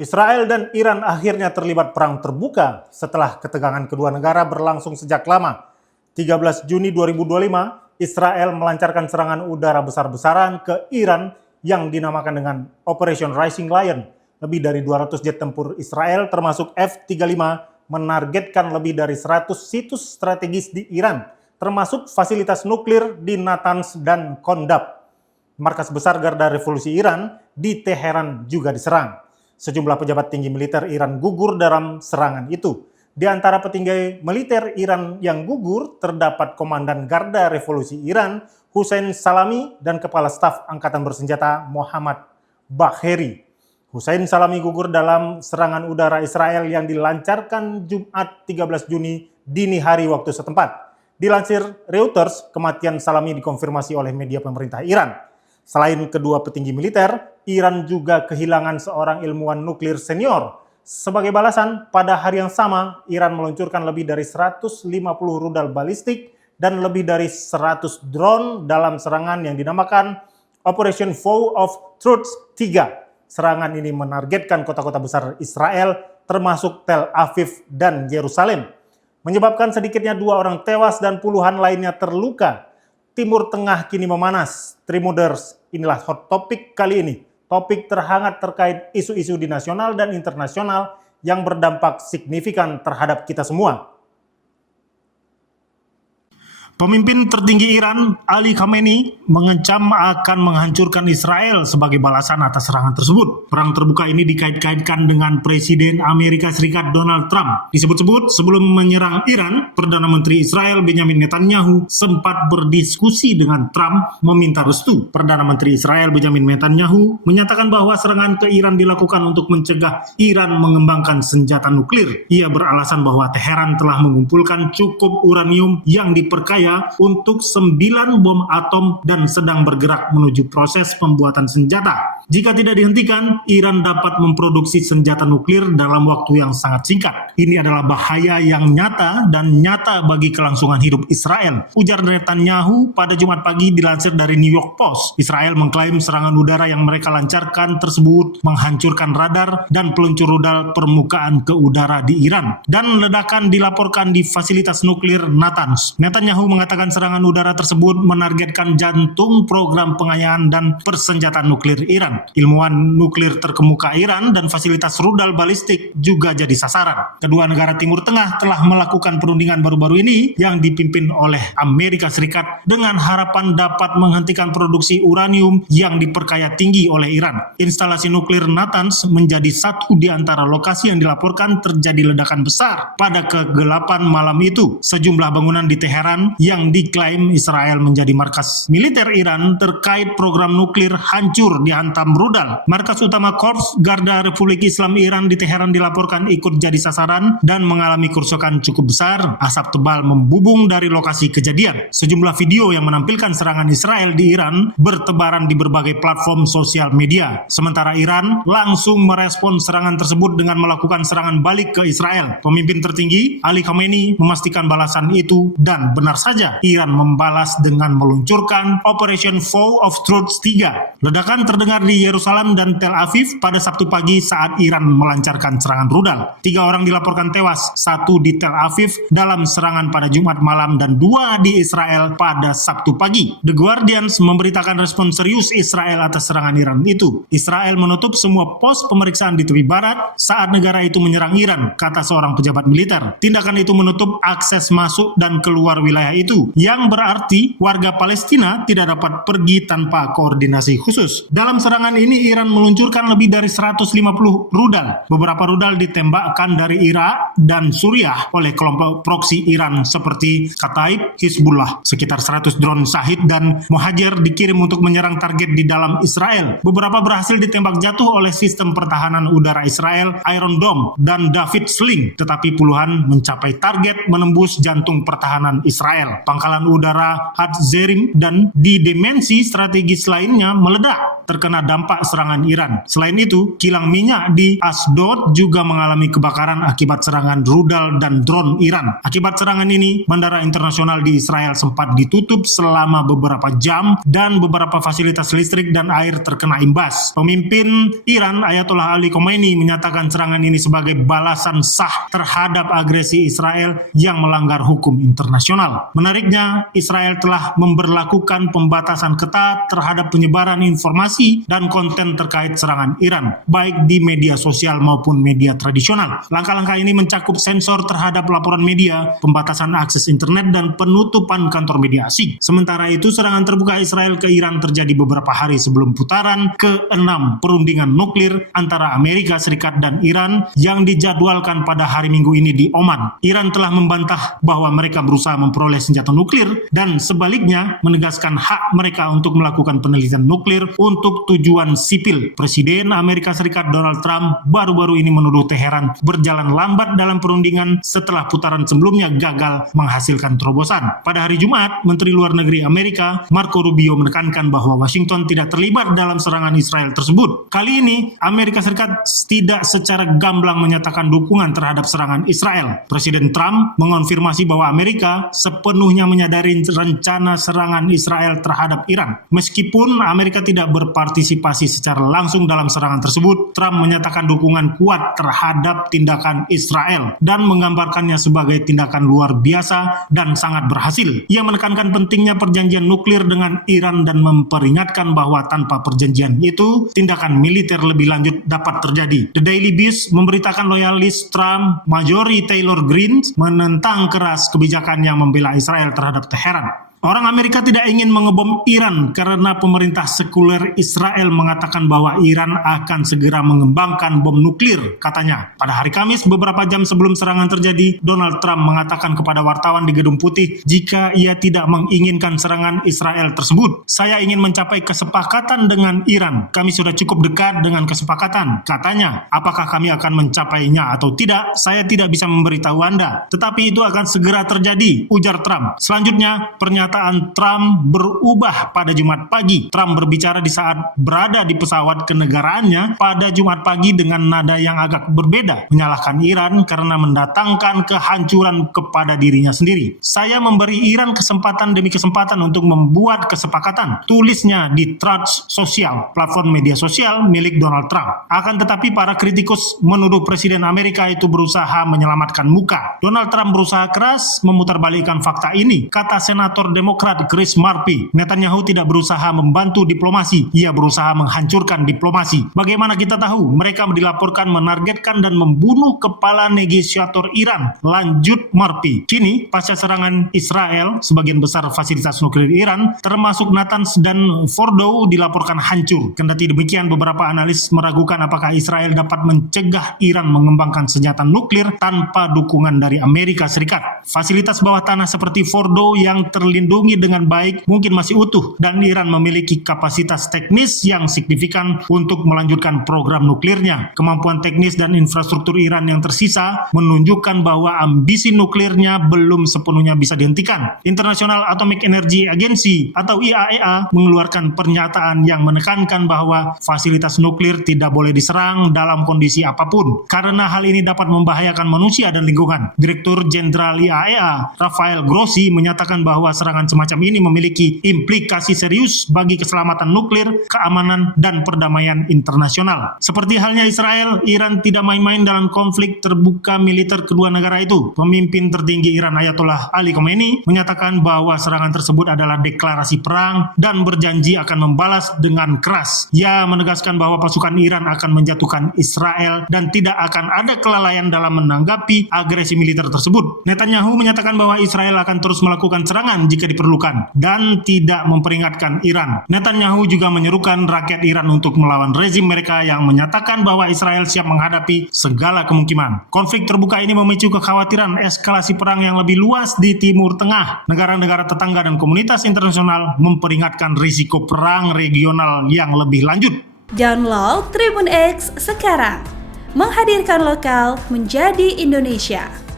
Israel dan Iran akhirnya terlibat perang terbuka setelah ketegangan kedua negara berlangsung sejak lama. 13 Juni 2025, Israel melancarkan serangan udara besar-besaran ke Iran yang dinamakan dengan Operation Rising Lion. Lebih dari 200 jet tempur Israel termasuk F-35 menargetkan lebih dari 100 situs strategis di Iran, termasuk fasilitas nuklir di Natanz dan Kondab. Markas besar Garda Revolusi Iran di Teheran juga diserang. Sejumlah pejabat tinggi militer Iran gugur dalam serangan itu. Di antara petinggi militer Iran yang gugur terdapat Komandan Garda Revolusi Iran Hussein Salami dan Kepala Staf Angkatan Bersenjata Muhammad Bagheri. Hussein Salami gugur dalam serangan udara Israel yang dilancarkan Jumat 13 Juni dini hari waktu setempat. Dilansir Reuters, kematian Salami dikonfirmasi oleh media pemerintah Iran. Selain kedua petinggi militer, Iran juga kehilangan seorang ilmuwan nuklir senior. Sebagai balasan, pada hari yang sama, Iran meluncurkan lebih dari 150 rudal balistik dan lebih dari 100 drone dalam serangan yang dinamakan Operation Vow of Truth 3. Serangan ini menargetkan kota-kota besar Israel, termasuk Tel Aviv dan Yerusalem, menyebabkan sedikitnya 2 orang tewas dan puluhan lainnya terluka. Timur Tengah kini memanas. Trimuders, inilah hot topic kali ini. Topik terhangat terkait isu-isu di nasional dan internasional yang berdampak signifikan terhadap kita semua. Pemimpin tertinggi Iran, Ali Khamenei, mengecam akan menghancurkan Israel sebagai balasan atas serangan tersebut. Perang terbuka ini dikait-kaitkan dengan Presiden Amerika Serikat Donald Trump. Disebut-sebut sebelum menyerang Iran, Perdana Menteri Israel Benjamin Netanyahu sempat berdiskusi dengan Trump meminta restu. Perdana Menteri Israel Benjamin Netanyahu menyatakan bahwa serangan ke Iran dilakukan untuk mencegah Iran mengembangkan senjata nuklir. Ia beralasan bahwa Teheran telah mengumpulkan cukup uranium yang diperkaya untuk 9 bom atom dan sedang bergerak menuju proses pembuatan senjata. Jika tidak dihentikan, Iran dapat memproduksi senjata nuklir dalam waktu yang sangat singkat. Ini adalah bahaya yang nyata dan nyata bagi kelangsungan hidup Israel, ujar Netanyahu pada Jumat pagi dilansir dari New York Post. Israel mengklaim serangan udara yang mereka lancarkan tersebut menghancurkan radar dan peluncur rudal permukaan ke udara di Iran, dan ledakan dilaporkan di fasilitas nuklir Natanz. Netanyahu mengatakan serangan udara tersebut menargetkan jantung program pengayaan dan persenjataan nuklir Iran. Ilmuwan nuklir terkemuka Iran dan fasilitas rudal balistik juga jadi sasaran. Kedua negara Timur Tengah telah melakukan perundingan baru-baru ini yang dipimpin oleh Amerika Serikat dengan harapan dapat menghentikan produksi uranium yang diperkaya tinggi oleh Iran. Instalasi nuklir Natanz menjadi satu di antara lokasi yang dilaporkan terjadi ledakan besar pada kegelapan malam itu. Sejumlah bangunan di Teheran yang diklaim Israel menjadi markas militer Iran terkait program nuklir hancur dihantam rudal. Markas utama Korps Garda Republik Islam Iran di Teheran dilaporkan ikut jadi sasaran dan mengalami kerusakan cukup besar. Asap tebal membubung dari lokasi kejadian. Sejumlah video yang menampilkan serangan Israel di Iran bertebaran di berbagai platform sosial media. Sementara Iran langsung merespon serangan tersebut dengan melakukan serangan balik ke Israel. Pemimpin tertinggi Ali Khamenei memastikan balasan itu, dan benar saja Iran membalas dengan meluncurkan Operation Vow of Truth 3. Ledakan terdengar di Yerusalem dan Tel Aviv pada Sabtu pagi saat Iran melancarkan serangan rudal. 3 orang dilaporkan tewas, 1 di Tel Aviv dalam serangan pada Jumat malam dan 2 di Israel pada Sabtu pagi. The Guardian memberitakan respon serius Israel atas serangan Iran itu. Israel menutup semua pos pemeriksaan di tepi barat saat negara itu menyerang Iran, kata seorang pejabat militer. Tindakan itu menutup akses masuk dan keluar wilayah itu, yang berarti warga Palestina tidak dapat pergi tanpa koordinasi khusus. Dalam serangan ini Iran meluncurkan lebih dari 150 rudal. Beberapa rudal ditembakkan dari Irak dan Suriah oleh kelompok proksi Iran seperti Kataib Hizbullah. Sekitar 100 drone Shahid dan Muhajir dikirim untuk menyerang target di dalam Israel. Beberapa berhasil ditembak jatuh oleh sistem pertahanan udara Israel Iron Dome dan David Sling, tetapi puluhan mencapai target menembus jantung pertahanan Israel. Israel. Pangkalan udara Hatzerim dan di dimensi strategis lainnya meledak terkena dampak serangan Iran. Selain itu, kilang minyak di Ashdod juga mengalami kebakaran akibat serangan rudal dan drone Iran. Akibat serangan ini, bandara internasional di Israel sempat ditutup selama beberapa jam dan beberapa fasilitas listrik dan air terkena imbas. Pemimpin Iran Ayatollah Ali Khamenei menyatakan serangan ini sebagai balasan sah terhadap agresi Israel yang melanggar hukum internasional. Menariknya, Israel telah memberlakukan pembatasan ketat terhadap penyebaran informasi dan konten terkait serangan Iran, baik di media sosial maupun media tradisional. Langkah-langkah ini mencakup sensor terhadap laporan media, pembatasan akses internet, dan penutupan kantor media asing. Sementara itu, serangan terbuka Israel ke Iran terjadi beberapa hari sebelum putaran ke-6 perundingan nuklir antara Amerika Serikat dan Iran yang dijadwalkan pada hari Minggu ini di Oman. Iran telah membantah bahwa mereka berusaha memperoleh senjata nuklir dan sebaliknya menegaskan hak mereka untuk melakukan penelitian nuklir untuk tujuan sipil. Presiden Amerika Serikat Donald Trump baru-baru ini menuduh Teheran berjalan lambat dalam perundingan setelah putaran sebelumnya gagal menghasilkan terobosan. Pada hari Jumat, Menteri Luar Negeri Amerika Marco Rubio menekankan bahwa Washington tidak terlibat dalam serangan Israel tersebut. Kali ini, Amerika Serikat tidak secara gamblang menyatakan dukungan terhadap serangan Israel. Presiden Trump mengonfirmasi bahwa Amerika sepenuhnya menyadari rencana serangan Israel terhadap Iran. Meskipun Amerika tidak berpartisipasi secara langsung dalam serangan tersebut, Trump menyatakan dukungan kuat terhadap tindakan Israel dan menggambarkannya sebagai tindakan luar biasa dan sangat berhasil. Ia menekankan pentingnya perjanjian nuklir dengan Iran dan memperingatkan bahwa tanpa perjanjian itu, tindakan militer lebih lanjut dapat terjadi. The Daily Beast memberitakan loyalis Trump, Marjorie Taylor Greene, menentang keras kebijakan yang membela Israel terhadap Teheran. Orang Amerika tidak ingin mengebom Iran karena pemerintah sekuler Israel mengatakan bahwa Iran akan segera mengembangkan bom nuklir, katanya. Pada hari Kamis, beberapa jam sebelum serangan terjadi, Donald Trump mengatakan kepada wartawan di Gedung Putih jika ia tidak menginginkan serangan Israel tersebut. Saya ingin mencapai kesepakatan dengan Iran. Kami sudah cukup dekat dengan kesepakatan, katanya. Apakah kami akan mencapainya atau tidak, saya tidak bisa memberitahu Anda. Tetapi itu akan segera terjadi, ujar Trump. Selanjutnya, pernyataan Trump berubah pada Jumat pagi. Trump berbicara di saat berada di pesawat kenegaraannya pada Jumat pagi dengan nada yang agak berbeda, menyalahkan Iran karena mendatangkan kehancuran kepada dirinya sendiri. Saya memberi Iran kesempatan demi kesempatan untuk membuat kesepakatan, tulisnya di Truth Social, platform media sosial milik Donald Trump. Akan tetapi para kritikus menuduh Presiden Amerika itu berusaha menyelamatkan muka. Donald Trump berusaha keras memutarbalikkan fakta ini, kata Senator Demokrat Chris Murphy. Netanyahu tidak berusaha membantu diplomasi, ia berusaha menghancurkan diplomasi. Bagaimana kita tahu? Mereka dilaporkan menargetkan dan membunuh kepala negosiator Iran, lanjut Murphy. Kini, pasca serangan Israel, sebagian besar fasilitas nuklir Iran, termasuk Natanz dan Fordow, dilaporkan hancur. Kendati demikian, beberapa analis meragukan apakah Israel dapat mencegah Iran mengembangkan senjata nuklir tanpa dukungan dari Amerika Serikat. Fasilitas bawah tanah seperti Fordow yang terlindungi dengan baik mungkin masih utuh dan Iran memiliki kapasitas teknis yang signifikan untuk melanjutkan program nuklirnya. Kemampuan teknis dan infrastruktur Iran yang tersisa menunjukkan bahwa ambisi nuklirnya belum sepenuhnya bisa dihentikan. International Atomic Energy Agency atau IAEA mengeluarkan pernyataan yang menekankan bahwa fasilitas nuklir tidak boleh diserang dalam kondisi apapun karena hal ini dapat membahayakan manusia dan lingkungan. Direktur Jenderal IAEA Rafael Grossi menyatakan bahwa serangan semacam ini memiliki implikasi serius bagi keselamatan nuklir, keamanan, dan perdamaian internasional. Seperti halnya Israel, Iran tidak main-main dalam konflik terbuka militer kedua negara itu. Pemimpin tertinggi Iran Ayatollah Ali Khamenei menyatakan bahwa serangan tersebut adalah deklarasi perang dan berjanji akan membalas dengan keras. Ia menegaskan bahwa pasukan Iran akan menjatuhkan Israel dan tidak akan ada kelalaian dalam menanggapi agresi militer tersebut. Netanyahu menyatakan bahwa Israel akan terus melakukan serangan jika diperlukan dan tidak memperingatkan Iran. Netanyahu juga menyerukan rakyat Iran untuk melawan rezim mereka yang menyatakan bahwa Israel siap menghadapi segala kemungkinan. Konflik terbuka ini memicu kekhawatiran eskalasi perang yang lebih luas di Timur Tengah. Negara-negara tetangga dan komunitas internasional memperingatkan risiko perang regional yang lebih lanjut. Download Tribun X sekarang, menghadirkan lokal menjadi Indonesia.